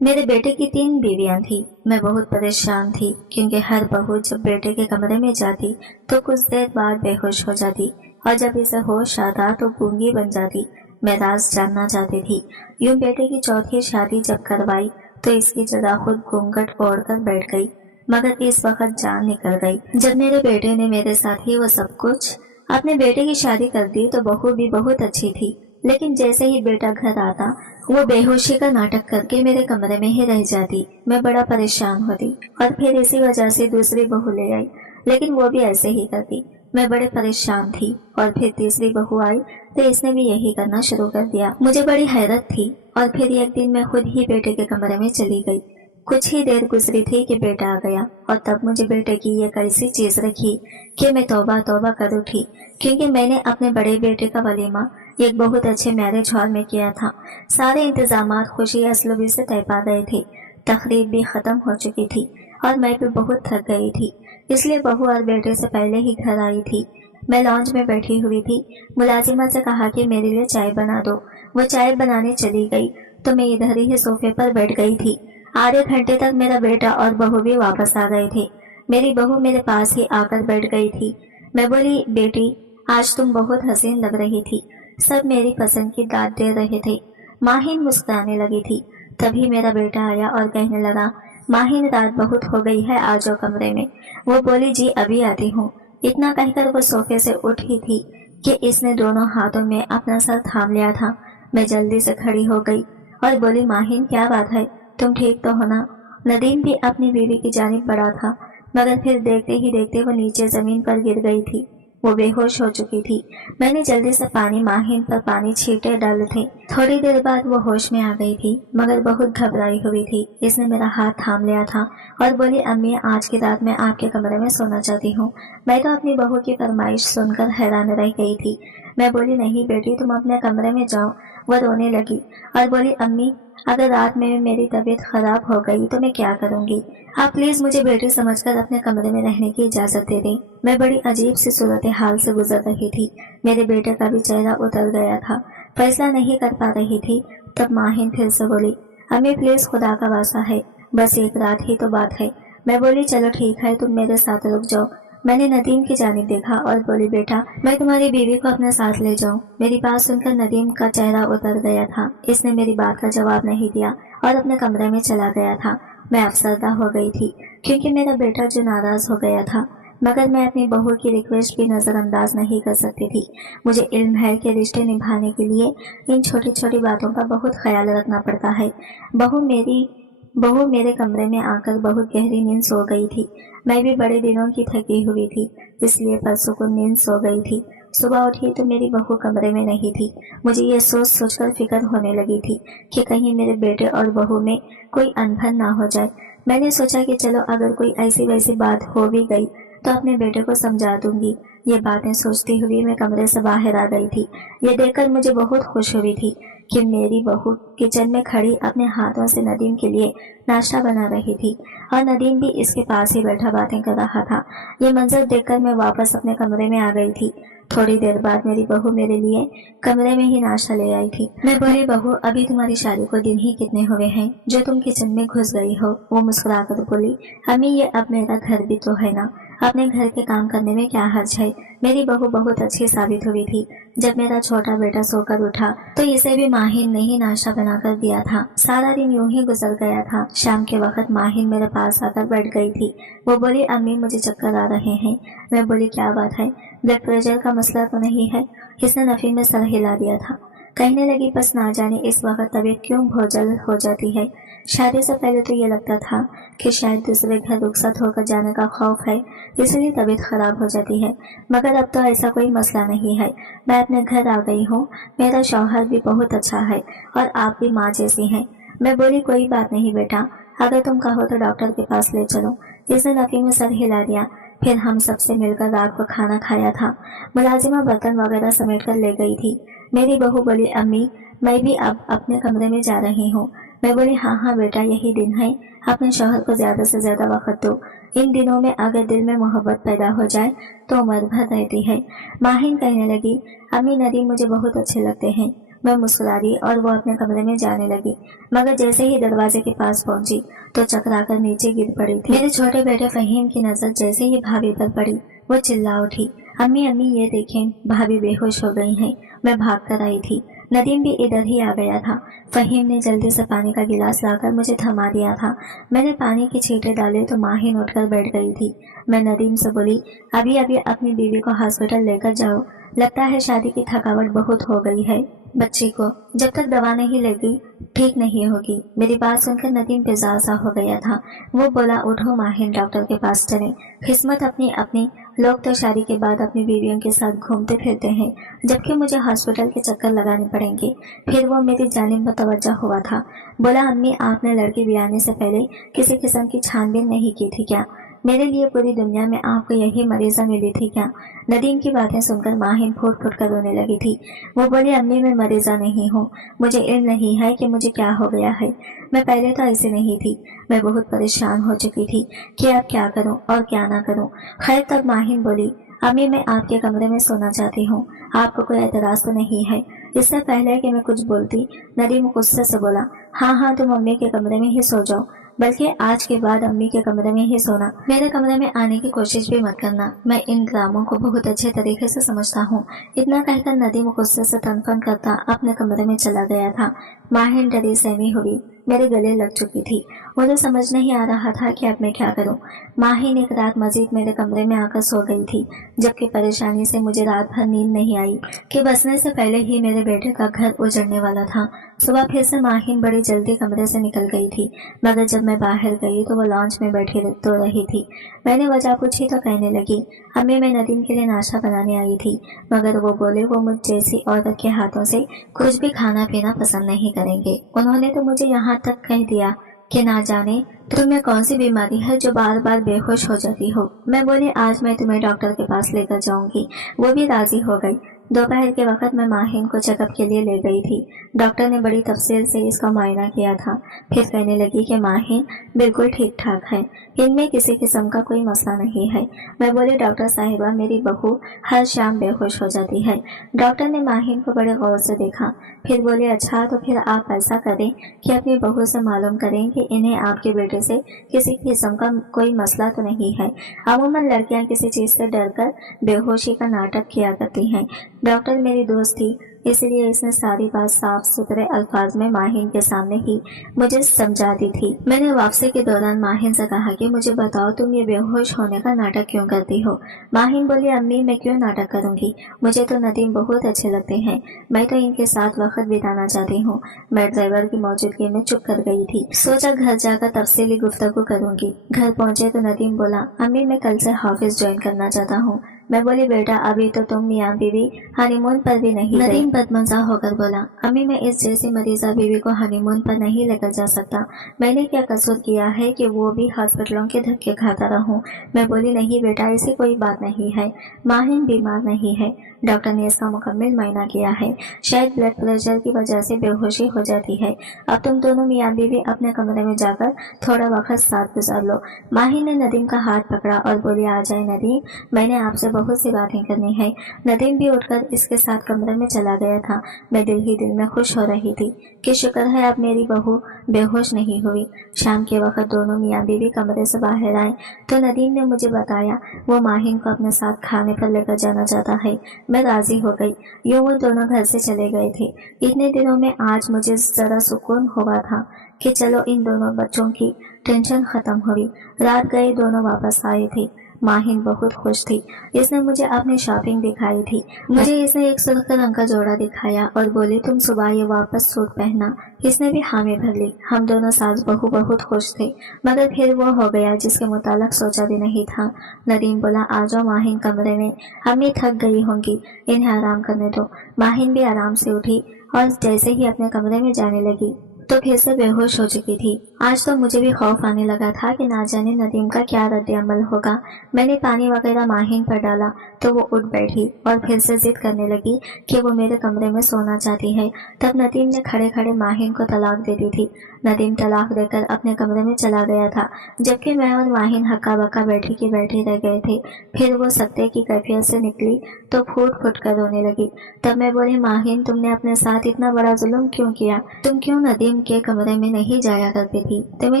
मेरे बेटे की 3 बीवियां थी। मैं बहुत परेशान थी क्योंकि हर बहू जब बेटे के कमरे में जाती तो कुछ देर बाद बेहोश हो जाती और जब इसे होश आता तो गूंगी बन जाती। मैं राज जानना चाहती थी। यूं बेटे की चौथी शादी जब करवाई तो इसकी जगह खुद घूंघट ओढ़कर बैठ गई, मगर इस वक्त जान निकल गई जब मेरे बेटे ने मेरे साथ ही वो सब कुछ। अपने बेटे की शादी कर दी तो बहू भी बहुत अच्छी थी, लेकिन जैसे ही बेटा घर आता वो बेहोशी का नाटक करके मेरे कमरे में ही रह जाती। मैं बड़ा परेशान होती और फिर इसी वजह से दूसरी बहू ले आई, लेकिन वो भी ऐसे ही करती। मैं बड़े परेशान थी और फिर तीसरी बहू आई तो इसने भी यही करना शुरू कर दिया। मुझे बड़ी हैरत थी और फिर एक दिन मैं खुद ही बेटे के कमरे में चली गई। कुछ ही देर गुजरी थी कि बेटा आ गया और तब मुझे बेटे की ये कैसी चीज रखी कि मैं तौबा तौबा कर उठी, क्योंकि मैंने अपने बड़े बेटे का वलीमा एक बहुत अच्छे मैरिज हॉल में किया था। सारे इंतजामात खुशी असलूबी से तय पा गए थे। तकरीब भी खत्म हो चुकी थी और मैं भी बहुत थक गई थी, इसलिए बहू और बेटे से पहले ही घर आई थी। मैं लॉन्ज में बैठी हुई थी। मुलाजिमा से कहा कि मेरे लिए चाय बना दो। वो चाय बनाने चली गई तो मैं इधर ही सोफे पर बैठ गई थी। आधे घंटे तक मेरा बेटा और बहू भी वापस आ गए थे। मेरी बहू मेरे पास ही आकर बैठ गई थी। मैं बोली, बेटी आज तुम बहुत हसीन लग रही थी। सब मेरी पसंद की दाद दे रहे थे। माहिन मुस्कुराने लगी थी। तभी मेरा बेटा आया और कहने लगा, माहिन रात बहुत हो गई है, आ जाओ कमरे में। वो बोली, जी अभी आती हूँ। इतना कहकर वो सोफे से उठी थी कि इसने दोनों हाथों में अपना सर थाम लिया था। मैं जल्दी से खड़ी हो गई और बोली, माहिन क्या बात है, तुम ठीक तो हो ना? नदीम भी अपनी बीवी की जानिब बढ़ा था, मगर फिर देखते ही देखते वो नीचे जमीन पर गिर गई थी। वो बेहोश हो चुकी थी। मैंने जल्दी से पानी माहिन पर पानी छींटे डाले थे। थोड़ी देर बाद वो होश में आ गई थी, मगर बहुत घबराई हुई थी। इसने मेरा हाथ थाम लिया था और बोली, अम्मी आज की रात मैं आपके कमरे में सोना चाहती हूँ। मैं तो अपनी बहू की फरमाइश सुनकर हैरान रह गई थी। मैं बोली, नहीं बेटी, तुम अपने कमरे में जाओ। वो रोने लगी और बोली, अम्मी अगर रात में मेरी तबीयत खराब हो गई तो मैं क्या करूंगी? आप प्लीज मुझे बेटी समझकर अपने कमरे में रहने की इजाजत दे दें। मैं बड़ी अजीब सी सूरत हाल से गुजर रही थी। मेरे बेटे का भी चेहरा उतर गया था। फैसला नहीं कर पा रही थी। तब माहिन फिर से बोली, अम्मी प्लीज खुदा का वास्ता है, बस एक रात ही तो बात है। मैं बोली, चलो ठीक है, तुम मेरे साथ रुक जाओ। मैंने नदीम की जानिब देखा और बोली, बेटा मैं तुम्हारी बीवी को अपने साथ ले जाऊं। मेरी बात सुनकर नदीम का चेहरा उतर गया था। इसने मेरी बात का जवाब नहीं दिया और अपने कमरे में चला गया था। मैं अफसरदा हो गई थी क्योंकि मेरा बेटा जो नाराज हो गया था, मगर मैं अपनी बहू की रिक्वेस्ट भी नजरअंदाज नहीं कर सकती थी। मुझे इल्म है कि रिश्ते निभाने के लिए इन छोटी छोटी बातों का बहुत ख्याल रखना पड़ता है। बहू मेरे कमरे में आकर बहुत गहरी नींद सो गई थी। मैं भी बड़े दिनों की थकी हुई थी, इसलिए परसों को नींद सो गई थी। सुबह उठी तो मेरी बहू कमरे में नहीं थी। मुझे ये सोच सोचकर फिक्र होने लगी थी कि कहीं मेरे बेटे और बहू में कोई अनबन ना हो जाए। मैंने सोचा कि चलो अगर कोई ऐसी वैसी बात हो भी गई तो अपने बेटे को समझा दूंगी। ये बातें सोचती हुई मैं कमरे से बाहर आ गई थी। ये देखकर मुझे बहुत खुश हुई थी कि मेरी बहू किचन में खड़ी अपने हाथों से नदीम के लिए नाश्ता बना रही थी और नदीम भी इसके पास ही बैठा बातें कर रहा था। ये मंजर देखकर मैं वापस अपने कमरे में आ गई थी। थोड़ी देर बाद मेरी बहू मेरे लिए कमरे में ही नाश्ता ले आई थी। मैं बोली, बहू अभी तुम्हारी शादी को दिन ही कितने हुए हैं जो तुम किचन में घुस गई हो? वो मुस्कुराकर बोली, अम्मी ये अब मेरा घर भी तो है ना, अपने घर के काम करने में क्या हर्ज है। मेरी बहू बहुत अच्छी साबित हुई थी। जब मेरा छोटा बेटा सोकर उठा तो इसे भी माहिन ने ही नाश्ता बनाकर दिया था। सारा दिन यूं ही गुजर गया था। शाम के वक्त माहिन मेरे पास आकर बैठ गई थी। वो बोली, अम्मी मुझे चक्कर आ रहे हैं। मैं बोली, क्या बात है, ब्लड प्रेशर का मसला तो नहीं है? इसने नफी में सर हिला दिया था। कहने लगी, बस ना जाने इस वक्त तबीयत क्यों भोजल हो जाती है। शादी से पहले तो ये लगता था कि शायद दूसरे घर रुखसत होकर जाने का खौफ है, इसलिए तबीयत खराब हो जाती है, मगर अब तो ऐसा कोई मसला नहीं है। मैं अपने घर आ गई हूँ। मेरा शौहर भी बहुत अच्छा है और आप भी माँ जैसी हैं। मैं बोली, कोई बात नहीं बेटा, अगर तुम कहो तो डॉक्टर के पास ले चलो। इसने नफी में सर हिला दिया। फिर हम सबसे मिलकर रात को खाना खाया था। मुलाजिमा बर्तन वगैरह समेट कर ले गई थी। मेरी बहू बोली, अम्मी मैं भी अब अपने कमरे में जा रही हूँ। मैं बोली, हाँ हाँ बेटा, यही दिन है, अपने शौहर को ज्यादा से ज्यादा वक्त दो। इन दिनों में अगर दिल में मोहब्बत पैदा हो जाए तो उम्र भर रहती है। माहिन कहने लगी, अम्मी नदीम मुझे बहुत अच्छे लगते हैं। मैं मुस्कुरा दी और वो अपने कमरे में जाने लगी, मगर जैसे ही दरवाजे के पास पहुंची तो चकराकर नीचे गिर पड़ी थी। मेरे छोटे बेटे फहीम की नजर जैसे ही भाभी पर पड़ी, वो चिल्ला उठी, अम्मी अम्मी ये देखें, भाभी बेहोश हो गई हैं। मैं भाग कर आई थी। नदीम भी इधर ही आ गया था। फहीम ने जल्दी से पानी का गिलास लाकर मुझे थमा दिया था। मैंने पानी के छींटे डाले तो माहिन उठकर बैठ गई थी। मैं नदीम से बोली, अभी अभी अपनी बीवी को हॉस्पिटल लेकर जाओ, लगता है शादी की थकावट बहुत हो गई है बच्ची को, जब तक दवा नहीं लेगी ठीक नहीं होगी। मेरी बात सुनकर नदीम बेजार सा हो गया था। वो बोला, उठो माहिन, डॉक्टर के पास चलें। किस्मत अपनी अपनी, लोग तो शादी के बाद अपनी बीवियों के साथ घूमते फिरते हैं, जबकि मुझे हॉस्पिटल के चक्कर लगाने पड़ेंगे। फिर वो मेरी जानिब मुतवज्जा हुआ था। बोला, अम्मी आपने लड़की ब्याने से पहले किसी किस्म की छानबीन नहीं की थी क्या? मेरे लिए पूरी दुनिया में आपको यही मरीजा मिली थी क्या? नदीम की बातें सुनकर माहिन फूट फूट कर रोने लगी थी। वो बोली, अम्मी मैं मरीजा नहीं हूँ, मुझे इल्म नहीं है कि मुझे क्या हो गया है। मैं पहले तो ऐसी नहीं थी। मैं बहुत परेशान हो चुकी थी कि अब क्या करूं और क्या ना करूं। खैर तब माहिन बोली, अम्मी मैं आपके कमरे में सोना चाहती हूँ, आपको कोई एतराज तो नहीं है? इससे पहले कि मैं कुछ बोलती नदीम गुस्से से बोला, हाँ हाँ तुम अम्मी के कमरे में ही सो जाओ, बल्कि आज के बाद अम्मी के कमरे में ही सोना, मेरे कमरे में आने की कोशिश भी मत करना। मैं इन ड्रामों को बहुत अच्छे तरीके से समझता हूँ। इतना कहकर नदीम गुस्से से तनफन करता अपने कमरे में चला गया था। माहिन डरी सहमी हुई मेरे गले लग चुकी थी। मुझे समझ नहीं आ रहा था कि अब मैं क्या करूं। माहिन एक रात मजीद मेरे कमरे में आकर सो गई थी, जबकि परेशानी से मुझे रात भर नींद नहीं आई कि बसने से पहले ही मेरे बेटे का घर उजड़ने वाला था। सुबह फिर से माहिन बड़ी जल्दी कमरे से निकल गई थी, मगर जब मैं बाहर गई तो वो लॉन्च में बैठी तो रही थी। मैंने वजह पूछी तो कहने लगी, अम्मी मैं नदीम के लिए नाश्ता बनाने आई थी, मगर वो बोले वो मुझ जैसी औरत के हाथों से कुछ भी खाना पीना पसंद नहीं करेंगे। उन्होंने तो मुझे यहाँ तक कह दिया कि ना जाने तुम्हें कौन सी बीमारी है जो बार बार बेहोश हो जाती हो। मैं बोली, आज मैं तुम्हें डॉक्टर के पास लेकर जाऊंगी। वो भी राजी हो गई। दोपहर के वक्त मैं माहिन को चेकअप के लिए ले गई थी। डॉक्टर ने बड़ी तफसील से इसका मुआयना किया था। फिर कहने लगी कि माहिन बिल्कुल ठीक ठाक है, इनमें किसी किस्म का कोई मसला नहीं है। मैं बोली, डॉक्टर साहिबा मेरी बहू हर शाम बेहोश हो जाती है। डॉक्टर ने माहिन को बड़े गौर से देखा, फिर बोले, अच्छा तो फिर आप ऐसा करें कि अपनी बहू से मालूम करें कि इन्हें आपके बेटे से किसी किस्म का कोई मसला तो नहीं है। अमूमन लड़कियां किसी चीज से डरकर बेहोशी का नाटक किया करती हैं। डॉक्टर मेरी दोस्त थी, इसलिए इसने सारी बात साफ सुथरे अल्फाज में माहिन के सामने ही मुझे समझा दी थी। मैंने वापसी के दौरान माहिन से कहा कि मुझे बताओ तुम ये बेहोश होने का नाटक क्यों करती हो। माहिन बोली, अम्मी मैं क्यों नाटक करूंगी, मुझे तो नदीम बहुत अच्छे लगते हैं, मैं तो इनके साथ वक्त बिताना चाहती हूँ। मैं ड्राइवर की मौजूदगी में चुप कर गई थी, सोचा घर जाकर तफसीली गुफ्तगू करूंगी। घर पहुंचे तो नदीम बोला, अम्मी मैं कल से ऑफिस ज्वाइन करना चाहता हूँ। मैं बोली, बेटा अभी तो तुम मियाँ बीवी हनीमून पर भी नहीं। नदीम बदमजा होकर बोला, अम्मी मैं इस जैसी मरीजा बीवी को हनीमून पर नहीं लेकर जा सकता। मैंने क्या कसूर किया है कि वो भी हॉस्पिटलों के धक्के खाता रहूं। मैं बोली, नहीं बेटा ऐसी कोई बात नहीं है, माहिन बीमार नहीं है, डॉक्टर ने इसका मुकम्मल मायना किया है, शायद ब्लड प्रेशर की वजह से बेहोशी हो जाती है। अब तुम दोनों मियाँ बीवी अपने कमरे में जाकर थोड़ा वक्त साथ गुजार लो। माहिन ने नदीम का हाथ पकड़ा और बोली, आ जाए नदीम, मैंने आपसे बहुत सी बातें करनी है। नदीम भी उठकर इसके साथ कमरे में चला गया था। मैं दिल ही दिल में खुश हो रही थी कि शुक्र है अब मेरी बहू बेहोश नहीं हुई। शाम के वक्त दोनों मियाँ बीवी कमरे से बाहर आए तो नदीम ने मुझे बताया वो माहिन को अपने साथ खाने पर लेकर जाना चाहता है। मैं राजी हो गई। यूं वो दोनों घर से चले गए थे। इतने दिनों में आज मुझे जरा सुकून हुआ था कि चलो इन दोनों बच्चों की टेंशन खत्म हुई। रात गए दोनों वापस आए थे। माहिन बहुत खुश थी। इसने मुझे अपनी शॉपिंग दिखाई थी। मुझे इसने एक सुर्ख रंग का जोड़ा दिखाया और बोली, तुम सुबह ये वापस सूट पहनना। इसने भी हामी भर ली। हम दोनों सास बहू बहुत खुश थे, मगर फिर वो हो गया जिसके मुतालिक सोचा भी नहीं था। नदीम बोला, आ जाओ माहिन कमरे में, अम्मी थक गई होंगी, इन्हें आराम करने दो। माहिन भी आराम से उठी और जैसे ही अपने कमरे में जाने लगी तो फिर से बेहोश हो चुकी थी आज तो मुझे भी खौफ आने लगा था कि ना जाने नदीम का क्या रद्द अमल होगा। मैंने पानी वगैरह माहिन पर डाला तो वो उठ बैठी और फिर से जिद करने लगी कि वो मेरे कमरे में सोना चाहती है। तब नदीम ने खड़े खड़े माहिन को तलाक दे दी थी। नदीम तलाक देकर अपने कमरे में चला गया था, जबकि मैं और माहिन हक्का बक्का बैठी की बैठे रह गए थे। फिर वो सत्ते की कैफियत से निकली तो फूट फूट कर रोने लगी। तब मैं बोली, माहिन तुमने अपने साथ इतना बड़ा जुल्म क्यों किया? तुम क्यों नदीम के कमरे में नहीं जाया करती थी? तुम्हें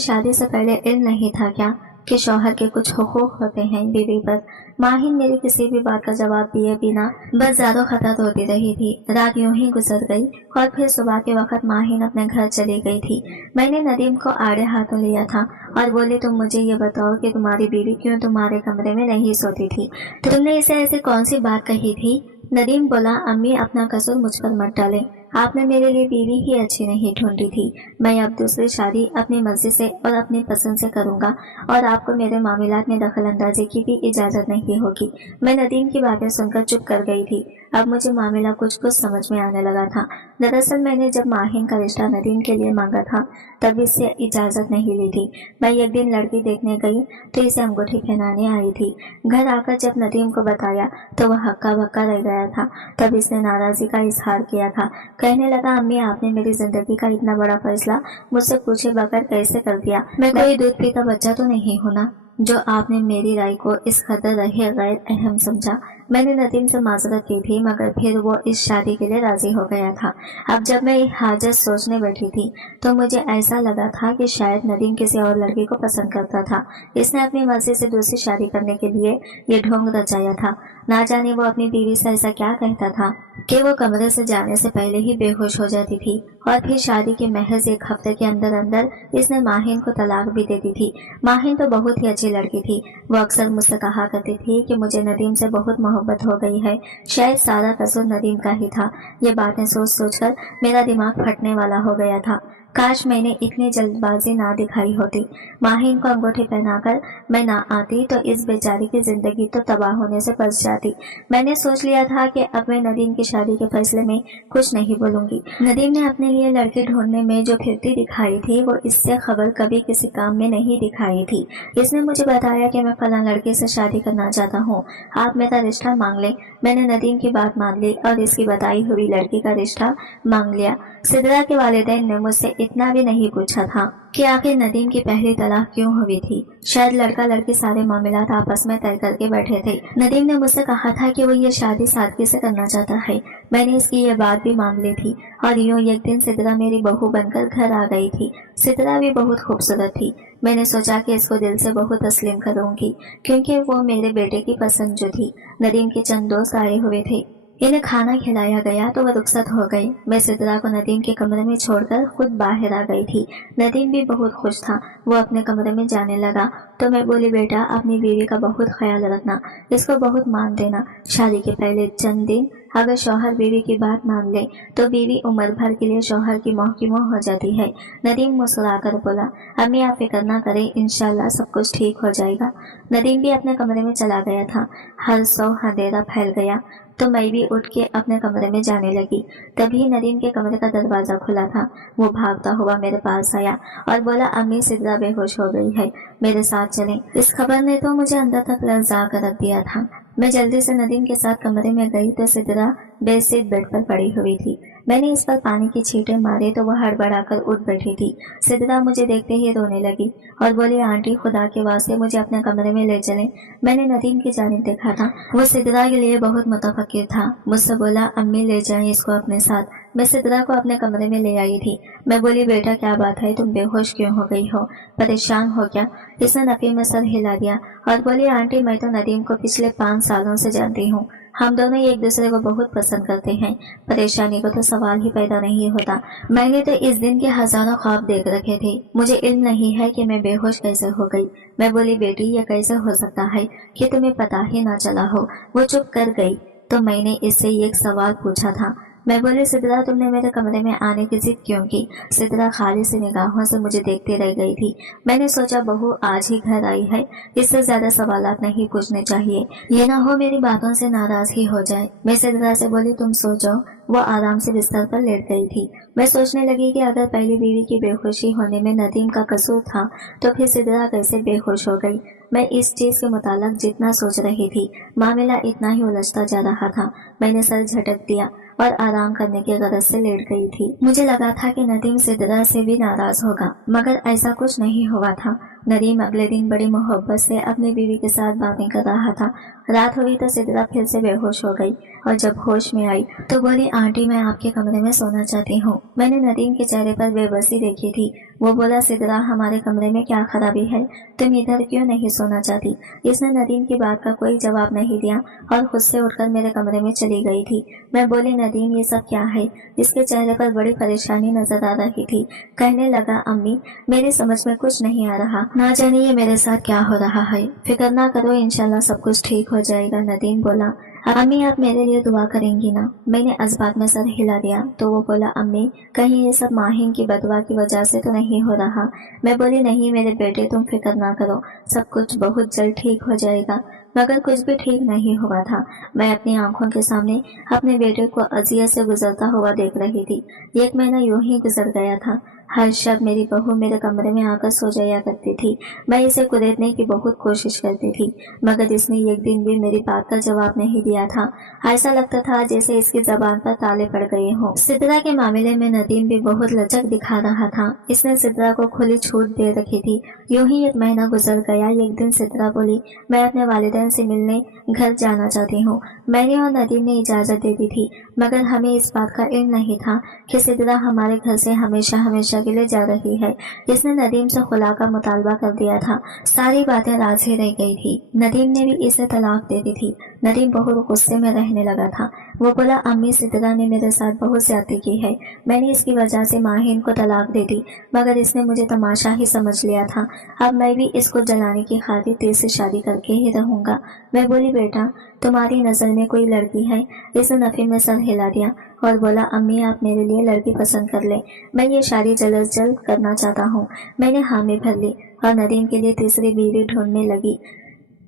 शादी से पहले इल्म नहीं था क्या कि शौहर के कुछ हुकूक होते हैं बीवी पर? माहिन मेरी किसी भी बात का जवाब दिए बिना बस ज़्यादा खतरत होती रही थी। रात यूं ही गुजर गई और फिर सुबह के वक्त माहिन अपने घर चली गई थी। मैंने नदीम को आड़े हाथों लिया था और बोली, तुम मुझे ये बताओ कि तुम्हारी बीवी क्यों तुम्हारे कमरे में नहीं सोती थी? तुमने इसे ऐसी कौन सी बात कही थी? नदीम बोला, अम्मी अपना कसूर मुझ पर मत डालें। आपने मेरे लिए बीवी ही अच्छी नहीं ढूंढी थी। मैं अब दूसरी शादी अपनी मर्जी से और अपनी पसंद से करूंगा और आपको मेरे मामलात में दखल अंदाजी की भी इजाज़त नहीं होगी। मैं नदीम की बातें सुनकर चुप कर गई थी। अब मुझे मामला कुछ कुछ समझ में आने लगा था। दरअसल मैंने जब माहिन का रिश्ता नदीम के लिए मांगा था तब इससे इजाज़त नहीं ली थी। मैं एक दिन लड़की देखने गई तो इसे अंगूठी पहनाने आई थी। घर आकर जब नदीम को बताया तो वह हक्का बक्का रह गया था। तब इसने नाराज़गी का इजहार किया था। कहने लगा, अम्मी आपने मेरी जिंदगी का इतना बड़ा फैसला मुझसे पूछे बगैर कैसे कर दिया? मैं कोई दूध पीता बच्चा तो नहीं हूं ना जो आपने मेरी राय को इस कदर रहे गैर अहम समझा। मैंने नदीम से माजरत की थी मगर फिर वो इस शादी के लिए राजी हो गया था। अब जब मैं ये हाजत सोचने बैठी थी तो मुझे ऐसा लगा था कि शायद नदीम किसी और लड़की को पसंद करता था। इसने अपनी मर्जी से दूसरी शादी करने के लिए ये ढोंग रचाया था। ना जाने वो अपनी बीवी से ऐसा क्या कहता था कि वो कमरे से जाने से पहले ही बेहोश हो जाती थी और फिर शादी के महज एक हफ्ते के अंदर अंदर इसने माहिन को तलाक भी दे दी थी। माहिन तो बहुत ही अच्छी लड़की थी। वो अक्सर मुझसे कहा करती थी कि मुझे नदीम से बहुत मोहब्बत हो गई है। शायद सारा कसूर नदीम का ही था। ये बातें सोच सोचकर मेरा दिमाग फटने वाला हो गया था। काश मैंने इतनी जल्दबाजी ना दिखाई होती। माहिन को अंगूठी पहनाकर मैं ना आती तो इस बेचारी की जिंदगी तो तबाह होने से बच जाती। मैंने सोच लिया था कि अब मैं नदीम की शादी के फैसले में कुछ नहीं बोलूंगी। नदीम ने अपने लिए लड़के ढूंढने में जो फिरती दिखाई थी वो इससे खबर कभी किसी काम में नहीं दिखाई थी। इसने मुझे बताया कि मैं फलां लड़के से शादी करना चाहता हूँ, आप मेरा रिश्ता मांग लें। मैंने नदीम की बात मान ली और इसकी बताई हुई लड़की का रिश्ता मांग लिया। सिद्रा के वालिदैन ने मुझसे इतना भी नहीं पूछा था कि आखिर नदीम की पहली तलाक क्यों हुई थी। शायद लड़का लड़की सारे मामलात आपस में तय करके बैठे थे। नदीम ने मुझसे कहा था कि वो ये शादी सादगी से करना चाहता है। मैंने इसकी ये बात भी मान ली थी और यूं एक दिन सिद्रा मेरी बहू बनकर घर आ गई थी। सिद्रा भी बहुत खूबसूरत थी। मैंने सोचा कि इसको दिल से बहुत तस्लीम करूंगी क्योंकि वो मेरे बेटे की पसंद जो थी। नदीम के चंद दोस्त आए हुए थे। इन्हें खाना खिलाया गया तो वह रुखसत हो गई। मैं सिद्रा को नदीम के कमरे में छोड़कर खुद बाहर आ गई थी। नदीम भी बहुत खुश था। वो अपने कमरे में जाने लगा तो मैं बोली, बेटा अपनी बीवी का बहुत ख्याल रखना, इसको बहुत मान देना। शादी के पहले चंद दिन अगर शौहर बीवी की बात मान ले तो बीवी उम्र भर के लिए शौहर की मोह की मोह हो जाती है। नदीम मुस्कुराकर बोला, अम्मी आप फिक्र ना करें, इंशाल्लाह सब कुछ ठीक हो जाएगा। नदीम भी अपने कमरे में चला गया था। हर सौ अंधेरा फैल गया तो मैं भी उठ के अपने कमरे में जाने लगी। तभी नदीम के कमरे का दरवाजा खुला था। वो भागता हुआ मेरे पास आया और बोला, अम्मी सिद्रा बेहोश हो गई है, मेरे साथ चलें। इस खबर ने तो मुझे अंदर तक लर्जा कर रख दिया था। मैं जल्दी से नदीम के साथ कमरे में गई तो सिद्रा बेसित बेड पर पड़ी हुई थी। मैंने इस पर पानी की छींटे मारे तो वह हड़बड़ाकर उठ बैठी थी। सिद्रा मुझे देखते ही रोने लगी और बोली, आंटी खुदा के वास्ते मुझे अपने कमरे में ले चलें। मैंने नदीम की जानिब देखा था। वो सिद्रा के लिए बहुत मुतफक्किर था। मुझसे बोला, अम्मी ले जाएं इसको अपने साथ। मैं सिद्रा को अपने कमरे में ले आई थी। मैं बोली, बेटा क्या बात है, तुम बेहोश क्यों हो गई हो, परेशान हो क्या? इसने नफी में सर हिला दिया और बोली, आंटी मैं तो नदीम को पिछले 5 सालों से जानती हूँ। हम दोनों एक दूसरे को बहुत पसंद करते हैं। परेशानी को तो सवाल ही पैदा नहीं होता। मैंने तो इस दिन के हजारों ख्वाब देख रखे थे। मुझे इल्म नहीं है कि मैं बेहोश कैसे हो गई। मैं बोली, बेटी ये कैसे हो सकता है कि तुम्हें पता ही ना चला हो। वो चुप कर गई तो मैंने इससे एक सवाल पूछा था। मैं बोली सिद्रा तुमने मेरे कमरे में आने की जिद क्यों की। सिद्रा खाली सी निगाहों से मुझे देखते रह गई थी। मैंने सोचा बहू आज ही घर आई है, इससे ज्यादा सवालात नहीं पूछने चाहिए, ये ना हो मेरी बातों से नाराज ही हो जाए। मैं सिद्रा से बोली तुम सो जाओ। वो आराम से बिस्तर पर लेट गई थी। मैं सोचने लगी कि अगर पहली बीवी की बेहोशी होने में नदीम का कसूर था तो फिर सिद्रा कैसे बेहोश हो गई। मैं इस चीज के मुताल्लिक जितना सोच रही थी मामला इतना ही उलझता जा रहा था। मैंने सर झटक दिया और आराम करने की गरज से लेट गई थी। मुझे लगा था कि नदीम सिद्रा से भी नाराज होगा, मगर ऐसा कुछ नहीं हुआ था। नदीम अगले दिन बड़ी मोहब्बत से अपनी बीवी के साथ बातें कर रहा था। रात हुई तो सिद्रा फिर से बेहोश हो गई और जब होश में आई तो बोली आंटी मैं आपके कमरे में सोना चाहती हूँ। मैंने नदीम के चेहरे पर बेबसी देखी थी। वो बोला सिद्रा हमारे कमरे में क्या खराबी है, तुम इधर क्यों नहीं सोना चाहती। इसने नदीम की बात का कोई जवाब नहीं दिया और खुद से उठकर मेरे कमरे में चली गई थी। मैं बोली नदीम ये सब क्या है। इसके चेहरे पर बड़ी परेशानी नजर आ रही थी। कहने लगा अम्मी मेरी समझ में कुछ नहीं आ रहा, ना जाने ये मेरे साथ क्या हो रहा है। फिक्र ना करो इंशाल्लाह सब कुछ ठीक हो जाएगा। नदीम बोला अम्मी आप मेरे लिए दुआ करेंगी ना। मैंने असबात में सर हिला दिया तो वो बोला अम्मी कहीं ये सब माहिन की बदवा की वजह से तो नहीं हो रहा। मैं बोली नहीं मेरे बेटे तुम फिक्र ना करो, सब कुछ बहुत जल्द ठीक हो जाएगा। मगर कुछ भी ठीक नहीं हुआ था। मैं अपनी आंखों के सामने अपने बेटे को अजियत से गुजरता हुआ देख रही थी। 1 महीना यूं ही गुजर गया था। हर शब मेरी बहू मेरे कमरे में आकर सो जाया करती थी। मैं इसे कुरेदने की बहुत कोशिश करती थी, मगर इसने एक दिन भी मेरी बात का जवाब नहीं दिया था। ऐसा लगता था जैसे इसकी जबान पर ताले पड़ गए हों। सिद्रा के मामले में नदीम भी बहुत लचक दिखा रहा था। इसने सिद्रा को खुली छूट दे रखी थी। यूं ही 1 महीना गुजर गया। एक दिन सिद्रा बोली मैं अपने वालिदैन से मिलने घर जाना चाहती हूँ। मैंने और नदीम ने इजाजत दे दी थी, मगर हमें इस बात का इल्म नहीं था कि सिद्रा हमारे घर से हमेशा हमेशा के लिए जा रही है। इसने नदीम से खुला का मुतालबा कर दिया था। सारी बातें राज़ी रह गई थी। नदीम ने भी इसे तलाक दे दी थी। नदीम बहुत गुस्से में रहने लगा था। वो बोला अम्मी सिद्रा ने मेरे साथ बहुत ज्यादती की है। मैंने इसकी वजह से माहिन को तलाक दे दी, मगर इसने मुझे तमाशा ही समझ लिया था। अब मैं भी इसको जलाने की खातिर तेज शादी करके ही रहूंगा। मैं बोली बेटा तुम्हारी नजर में कोई लड़की है। इसने नफी में सर हिला दिया और बोला अम्मी आप मेरे लिए लड़की पसंद कर ले, मैं ये शादी जल्द से जल्द करना चाहता हूँ। मैंने हामी भर ली और नदीम के लिए तीसरी बीवी ढूंढने लगी,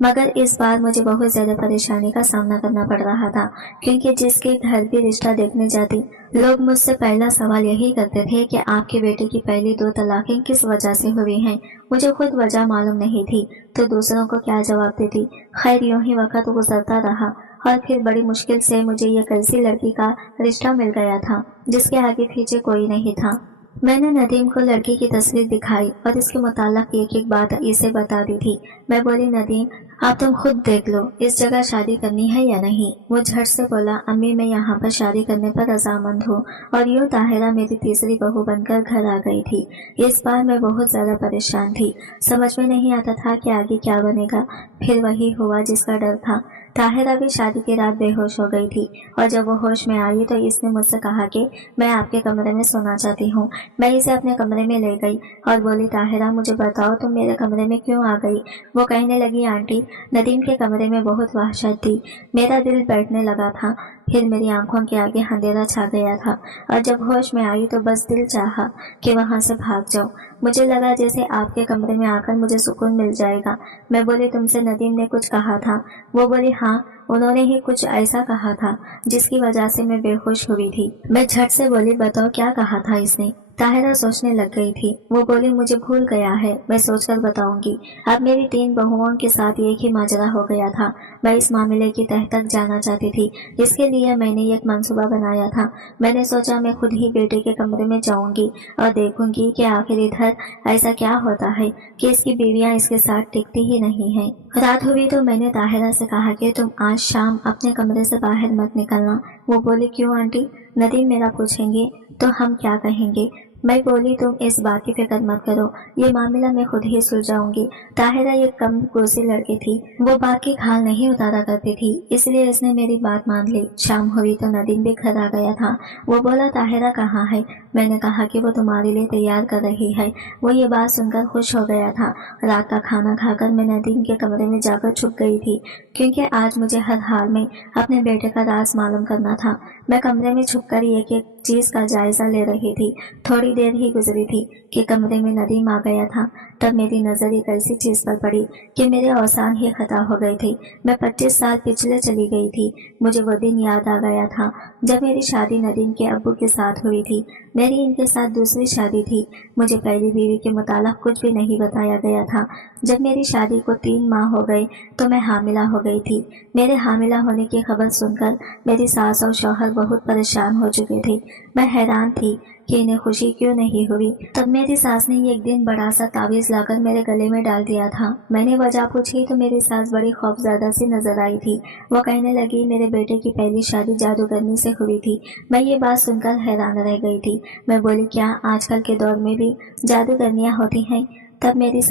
मगर इस बार मुझे बहुत ज्यादा परेशानी का सामना करना पड़ रहा था, क्योंकि जिसके घर भी रिश्ता देखने जाती लोग मुझसे पहला सवाल यही करते थे कि आपके बेटे की पहली 2 तलाकें किस वजह से हुई हैं। मुझे खुद वजह मालूम नहीं थी तो दूसरों को क्या जवाब देती। खैर यूं ही वक्त गुजरता रहा और फिर बड़ी मुश्किल से मुझे एक ऐसी लड़की का रिश्ता मिल गया था जिसके आगे पीछे कोई नहीं था। मैंने नदीम को लड़की की तस्वीर दिखाई और इसके मुताल्लिक एक एक बात इसे बता दी थी। मैं बोली नदीम आप तुम खुद देख लो इस जगह शादी करनी है या नहीं। वो झट से बोला अम्मी मैं यहाँ पर शादी करने पर रजामंद हूँ। और यूँ ताहिरा मेरी तीसरी बहू बनकर घर आ गई थी। इस बार मैं बहुत ज्यादा परेशान थी। समझ में नहीं आता था कि आगे क्या बनेगा। फिर वही हुआ जिसका डर था। ताहिरा भी शादी की रात बेहोश हो गई थी और जब वो होश में आई तो इसने मुझसे कहा कि मैं आपके कमरे में सोना चाहती हूँ। मैं इसे अपने कमरे में ले गई और बोली ताहिरा मुझे बताओ तुम मेरे कमरे में क्यों आ गई। वो कहने लगी आंटी नदीम के कमरे में बहुत वहशत थी। मेरा दिल बैठने लगा था। फिर मेरी आंखों के आगे अंधेरा छा गया था और जब होश में आई तो बस दिल चाहा कि वहां से भाग जाऊं। मुझे लगा जैसे आपके कमरे में आकर मुझे सुकून मिल जाएगा। मैं बोली तुमसे नदीम ने कुछ कहा था। वो बोली हाँ उन्होंने ही कुछ ऐसा कहा था जिसकी वजह से मैं बेहोश हुई थी। मैं झट से बोली बताओ क्या कहा था इसने। ताहिरा सोचने लग गई थी। वो बोली मुझे भूल गया है, मैं सोचकर बताऊंगी। अब मेरी 3 बहुओं के साथ एक ही माजरा हो गया था। मैं इस मामले की तह तक जाना चाहती थी। इसके लिए मैंने एक मंसूबा बनाया था। मैंने सोचा मैं खुद ही बेटे के कमरे में जाऊंगी और देखूंगी कि आखिर इधर ऐसा क्या होता है कि इसकी बीवियां इसके साथ टिकती ही नहीं है। रात हुई तो मैंने ताहिरा से कहा कि तुम आज शाम अपने कमरे से बाहर मत निकलना। वो बोली क्यों आंटी। नदीम मेरा पूछेंगे तो हम क्या कहेंगे। मैं बोली तुम इस बात की फिक्र मत करो, ये मामला मैं खुद ही सुलझाऊंगी। ताहिरा एक कम कोसी लड़की थी, वो बात की खाल नहीं उतारा करती थी, इसलिए इसने मेरी बात मान ली। शाम हुई तो नदीम भी घर आ गया था। वो बोला ताहिरा कहाँ है? मैंने कहा कि वो तुम्हारे लिए तैयार कर रही है। वो ये बात सुनकर खुश हो गया था। रात का खाना खाकर मैं नदीम के कमरे में जाकर छुप गई थी, क्योंकि आज मुझे हर हाल में अपने बेटे का राज मालूम करना था। मैं कमरे में छुपकर एक एक चीज का जायजा ले रही थी। थोड़ी देर ही गुजरी थी कि कमरे में नदीम आ गया था। तब मेरी नजर एक ऐसी चीज पर पड़ी कि मेरे औसान ही खता हो गए थे। मैं 25 साल पिछले चली गई थी। मुझे वो दिन याद आ गया था जब मेरी शादी नदीम के अब्बू के साथ हुई थी। मेरी इनके साथ दूसरी शादी थी। मुझे पहली बीवी के मुतालिक कुछ भी नहीं बताया गया था। जब मेरी शादी को 3 माह हो गए तो मैं हामिला हो गई थी। मेरे हामिला होने की खबर सुनकर मेरी सास और शौहर बहुत परेशान हो चुके थे। मैं हैरान थी कि इन्हें खुशी क्यों नहीं हुई। तब मेरी सास ने एक दिन बड़ा सा तावीज लाकर मेरे गले में डाल दिया था। मैंने वजह पूछी तो मेरी सास बड़ी खौफजदा सी नजर आई थी। वो कहने लगी मेरे बेटे की पहली शादी जादूगरनी से हुई थी। मैं ये बात सुनकर हैरान रह गई थी। मैं बोली क्या आजकल के दौर में भी जादूगरनियां होती हैं? तब मेरी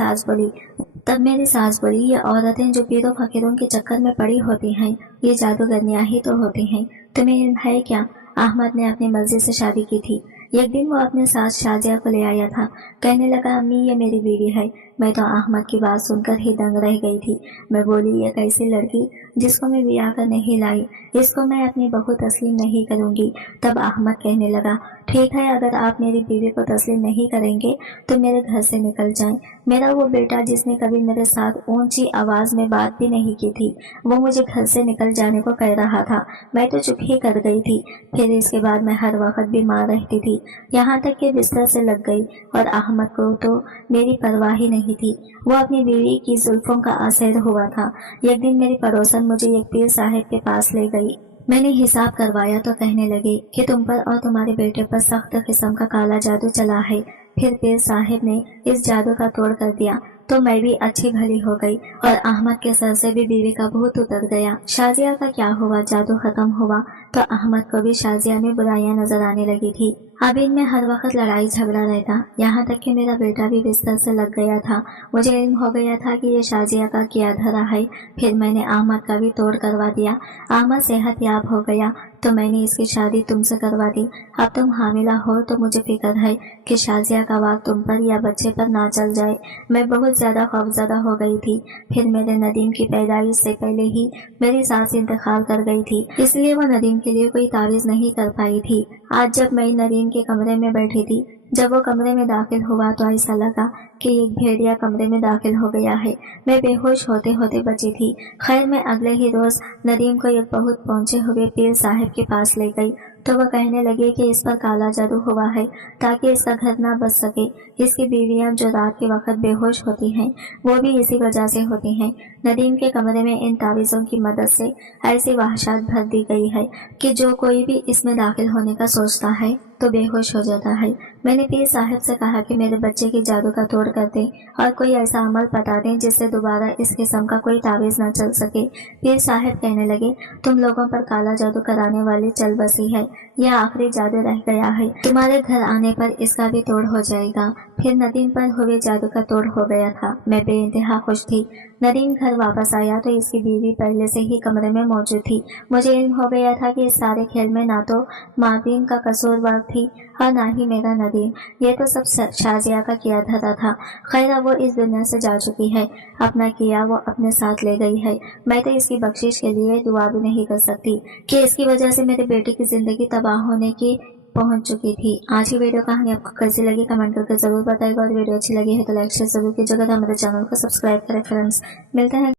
सास बोली ये औरतें जो पीरों फकीरों के चक्कर में पड़ी होती हैं, ये जादूगरनियां ही तो होती हैं। तुम्हें इल्म है क्या? अहमद ने अपनी मर्जी से शादी की थी। एक दिन वो अपने साथ शाजिया को ले आया था। कहने लगा अम्मी ये मेरी बीवी है। मैं तो अहमद की बात सुनकर ही दंग रह गई थी। मैं बोली ये कैसी लड़की जिसको मैं ब्याह कर नहीं लाई, इसको मैं अपनी बहू तस्लीम नहीं करूंगी। तब अहमद कहने लगा ठीक है, अगर आप मेरी बीवी को तस्लीम नहीं करेंगे तो मेरे घर से निकल जाएं। मेरा वो बेटा जिसने कभी मेरे साथ ऊंची आवाज में बात भी नहीं की थी, वो मुझे घर से निकल जाने को कह रहा था। मैं तो चुप ही कर गई थी। फिर इसके बाद मैं हर वक्त बीमार रहती थी, यहाँ तक कि बिस्तर से लग गई। और अहमद को तो मेरी परवाह ही नहीं थी। वो अपनी बीवी की जुल्फों का असर हुआ था। एक दिन मेरी पड़ोसन मुझे एक पीर साहब के पास ले गई। मैंने हिसाब करवाया तो कहने लगे कि तुम पर और तुम्हारे बेटे पर सख्त किस्म का काला जादू चला है। फिर पीर साहब ने इस जादू का तोड़ कर दिया तो मैं भी अच्छी भली हो गई और अहमद के सर से भी बीवी का भूत उतर गया। शाजिया का क्या हुआ? जादू खत्म हुआ तो अहमद को भी शाजिया में बुराइयां नजर आने लगी थी। अब इनमें हर वक्त लड़ाई झगड़ा रहता, यहाँ तक कि मेरा बेटा भी बिस्तर से लग गया था। मुझे इल्म हो गया था कि ये शाजिया का किया धरा है। फिर मैंने अहमद का भी तोड़ करवा दिया। अहमद सेहत याब हो गया तो मैंने इसकी शादी तुमसे करवा दी। अब तुम हामिला हो तो मुझे फिक्र है कि शाजिया का वाक तुम पर या बच्चे पर ना चल जाए। मैं बहुत ज्यादा खौफजदा हो गई थी। फिर मेरे नदीम की पैदाइश से पहले ही मेरी सास इंतकाल कर गई थी, इसलिए वो नदीम के लिए कोई तावीज नहीं कर पाई थी। आज जब मैं नदीम के कमरे में बैठी थी, जब वो कमरे में दाखिल हुआ तो ऐसा लगा कि एक भेड़िया कमरे में दाखिल हो गया है। मैं बेहोश होते होते बची थी। खैर मैं अगले ही रोज नदीम को एक बहुत पहुंचे हुए पीर साहब के पास ले गई तो वह कहने लगे कि इस पर काला जादू हुआ है ताकि इसका घर ना बच सके। इसकी बीवियां जो रात के वक्त बेहोश होती हैं वो भी इसी वजह से होती हैं। नदीम के कमरे में इन तावीज़ों की मदद से ऐसी वहशत भर दी गई है कि जो कोई भी इसमें दाखिल होने का सोचता है तो बेहोश हो जाता है। मैंने पीर साहब से कहा कि मेरे बच्चे की जादू का तोड़ कर दें और कोई ऐसा अमल बता दें जिससे दोबारा इस किस्म का कोई तावीज़ न चल सके। पीर साहब कहने लगे तुम लोगों पर काला जादू कराने वाली चल बसी है, यह आखिरी जादू रह गया है, तुम्हारे घर आने पर इसका भी तोड़ हो जाएगा। फिर नदीम पर हुए जादू का तोड़ हो गया था। मैं बेइंतहा खुश थी। नदीम घर वापस आया तो इसकी बीवी पहले से ही कमरे में मौजूद थी। मुझे इल्म हो गया था कि इस सारे खेल में ना तो मार्टिन का कसूरवार थी और ना ही मेरा नदीम। ये तो सब शाजिया का किया धरा था। खैर वो इस दुनिया से जा चुकी है, अपना किया वो अपने साथ ले गई है। मैं तो इसकी बख्शिश के लिए दुआ भी नहीं कर सकती कि इसकी वजह से मेरे बेटे की जिंदगी तबाह होने की पहुंच चुकी थी। आज की वीडियो कहानी आपको कैसी लगी कमेंट करके जरूर बताएगा और वीडियो अच्छी लगी है तो लाइक शेयर जरूर कीजिएगा। हमारे चैनल को सब्सक्राइब करें फ्रेंड्स। मिलते हैं